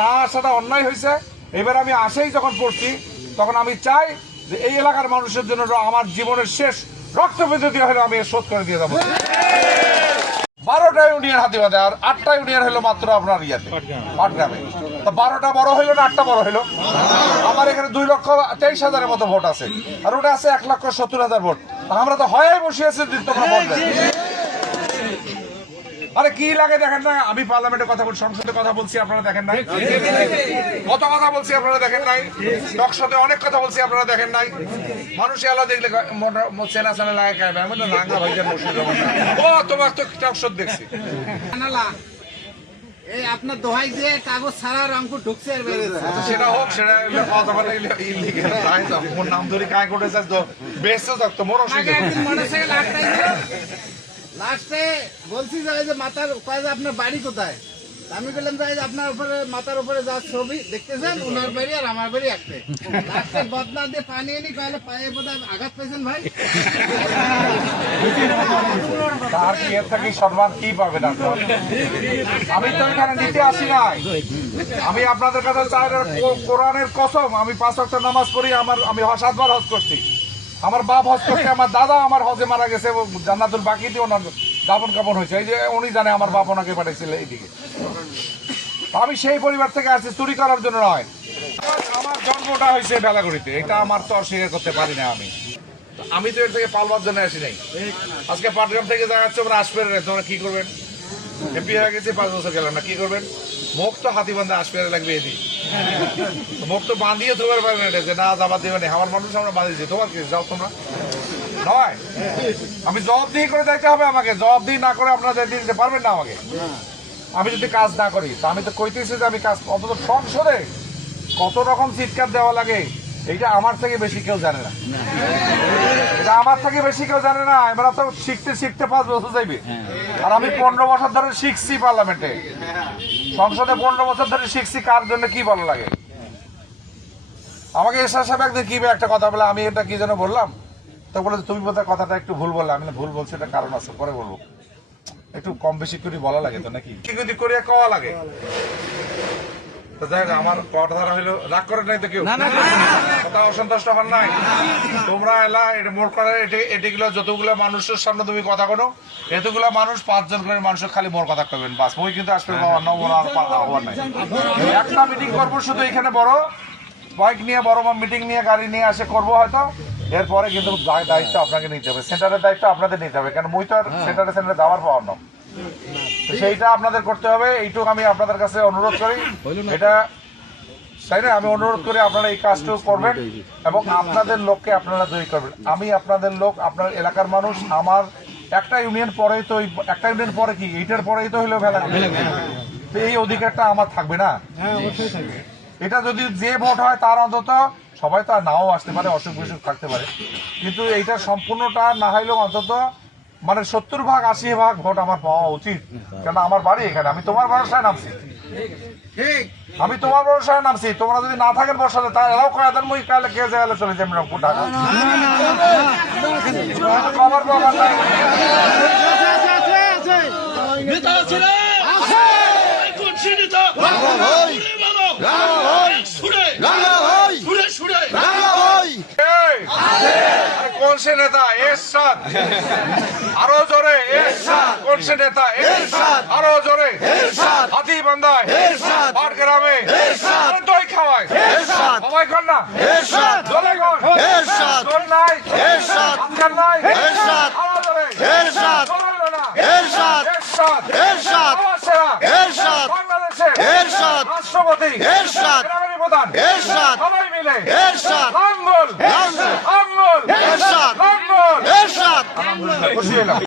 না আসাটা অন্যায় হয়েছে। এবার আমি আসেই যখন পড়ছি তখন আমি চাই যে এই এলাকার মানুষের জন্য আমার জীবনের শেষ রক্তবিন্দু দিয়ে হলো আমি শোধ করে দিয়ে যাবো। 12টা ইউনিয়ন হাতিবাদে আর 8টা ইউনিয়ন হলো মাত্র আপনার ইয়াতে পাটগ্রামে। তো 12টা বড় হইলো না 8টা বড় হইলো? আমার এখানে 2,23,000-এর মতো ভোট আছে আর ওটা আছে 1,70,000 ভোট। আমরা তো হয় বসিয়েছি তোমরা ভোট দেয়। আরে কি লাগে দেখেন না, আমি পার্লামেন্টে কথা বলছি, সংসদে কথা বলছি, আপনারা দেখেন নাই? কত কথা বলছি আপনারা দেখেন নাই? টকশোতে অনেক কথা বলছি আপনারা দেখেন নাই? মানুষ এলা দেখলে চেনা চেনা লাগে কেন? আমি না রাঙ্গা ভাইজান মুর্শিদ রহমান। ও তোমার তো টকশো দেখছি। এই আপনার দোহাই দিয়ে কাগজ ছাড়া রংপুর ঢুকছে আর বেরিয়েছে। সেটা হোক, সেটা কথা বলে ইলিগেল তাই তো মোর নাম ধরে কাজ করেছে তো বেঁচে থাকতো মোর অসুবিধা। একদিন মোটরসাইকেল আটকাইছিল, লাস্টে বলছি যে মাথার কয়েছে আপনার বাড়ি কোথায়? আমি বললাম যে আপনার উপরে মাথার উপরে যা ছবি দেখতেছেন ওনার বাড়ি আর আমার বাড়ি একটাই। লাস্টে বদনা দিয়ে পানি এনে কয়েলে পায়ে বোধহয় আঘাত পেয়েছেন ভাই। তার কি এর থেকে সম্মান কি পাবেন আপনার? আমি তো এখানে নিতে আসি নাই। আমি আপনাদের কাছে চাই কোরআনের কসম, আমি 5 ওয়াক্ত নামাজ পড়ি, আমি 7বার হজ করছি। আমার বাপ হজ করছে, আমার দাদা আমার হজে মারা গেছে জান্নাতুল বাকিতে ওনার দাফন কাপন হয়েছে। এই যে উনি জানে আমার বাপ ওনাকে পাঠাইছিল এইদিকে। আমি সেই পরিবার থেকে আসছি, চুরি করার জন্য নয়। আমার জন্মটা হয়েছে বেলাগুড়িতে, এটা আমার তো অস্বীকার করতে পারি না। আমি তো এর থেকে পালবার জন্য আসি নাই। আজকে পাটগ্রাম থেকে দেখা যাচ্ছে ওরা আসবে, তোমরা কি করবেন? এমপি হয়ে গেছে 5 বছর গেলাম না, কি করবেন? মুখ তো হাতি বান্ধা আসবে লাগবে এদিকে, মুখ তো বাঁধিয়ে তোমার পারবে না যে না যাবার দেবে না। আমার মানুষ আমরা বাঁধিয়েছি, তোমার কি যাও তোমরা নয়। আমি জবাবদিহি করে যাইতে হবে আমাকে, জবাবদিহি না করে আপনারা যেতে দিতে পারবেন না আমাকে। আমি যদি কাজ না করি তা আমি তো কইতেছি যে আমি কাজ, অন্তত সংসদে কত রকম চিৎকার দেওয়া লাগে এইটা আমার থেকে বেশি কেউ জানে না। এটা আমার থেকে বেশি কেউ জানে না। এবার তো শিখতে শিখতে 5 বছর যাইবে, আর আমি 15 বছর ধরে শিখছি পার্লামেন্টে, সংসদে 15 বছর ধরে শিখছি কার জন্য কি ভালো লাগে। আমাকে এসআর সাহেব একদিন কি একটা কথা বলে, আমি এটা কি যেন বললাম, তো বলে তুমি বোধহয় কথাটা একটু ভুল বললে। আমি ভুল বলছি, এটা কারণ আছে, পরে বলবো। একটু কম বেশি করে বলা লাগে তো নাকি, কি যদি করে কওয়া লাগে। তো যাই হোক, আমার কথা হইলো রাগ করে নাই তো কেউ, কথা অসন্তুষ্ট হন নাই তোমরা এলা। এটা মোট করে এটিগুলো যতগুলো মানুষের সামনে তুমি কথা কোনো, এতগুলো মানুষ 5 জন করে মানুষের খালি মোর কথা করবেন বাস। মই কিন্তু আসবে হওয়ার নাই। একটা মিটিং করবো শুধু এখানে, বড় বাইক নিয়ে, বড় মিটিং নিয়ে, গাড়ি নিয়ে আসে করবো হয়তো। এরপরে কিন্তু দায়িত্ব আপনাকে নিতে হবে, সেন্টারের দায়িত্ব আপনাদের নিতে হবে, কারণ মই তো আর সেন্টারে যাওয়ার পাওয়ার না, সেইটা আপনাদের করতে হবে। এইটুকু আমি আপনাদের কাছে অনুরোধ করি, এটা তাই না? আমি অনুরোধ করি আপনারা এই কাজটুকু করবেন এবং আপনাদের লোককে আপনারা তৈরি করবেন। আমি আপনাদের লোক, আপনার এলাকার মানুষ। আমার একটা ইউনিয়ন পরেই তো, একটা ইউনিয়ন পরে কি এইটার পরেই তো হইলো ভেলা, তো এই অধিকারটা আমার থাকবে না? এটা যদি যে ভোট হয় তার অন্তত, সবাই তো আর নাও আসতে পারে, অসুখ বিসুখ থাকতে পারে, কিন্তু এইটা সম্পূর্ণটা না হইলেও অন্তত মানে 70-80% ভোট আমার পাওয়া উচিত। কারণ আমার বাড়ি এখানে, আমি তোমার ভরসায় নামছি, আমি তোমার ভরসায় নামছি। তোমরা যদি না থাকেন বর্ষাতে, তাই এরাও কয়েকদিন মই কালে কে যায় চলে যাবে রংপুর ঢাকা। খবর পাবার নাই কোন সে নেতা? এরশাদ। আরো জোরে এরশাদ। কোন সে নেতা? এরশাদ। আরো জোরে এরশাদ। হাতিবান্ধায় এরশাদ। পাটগ্রামে এরশাদ। দই খাওয়ায় এরশাদ। সবাই কর না এরশাদ। জোরে কর এরশাদ। জোর নাই এরশাদ। আজকাল নাই এরশাদ। আরো জোরে এরশাদ। জোরে না এরশাদ। এরশাদ। এরশাদ। এরশাদ। বাংলাদেশে এরশাদ। রাষ্ট্রপতি এরশাদ। সেনাবাহিনী প্রধান এরশাদ। সবাই মিলে এরশাদ। লাঙ্গল লাঙ্গল এরশাদ। লাঙ্গল এরশাদ। খুশি হলাম।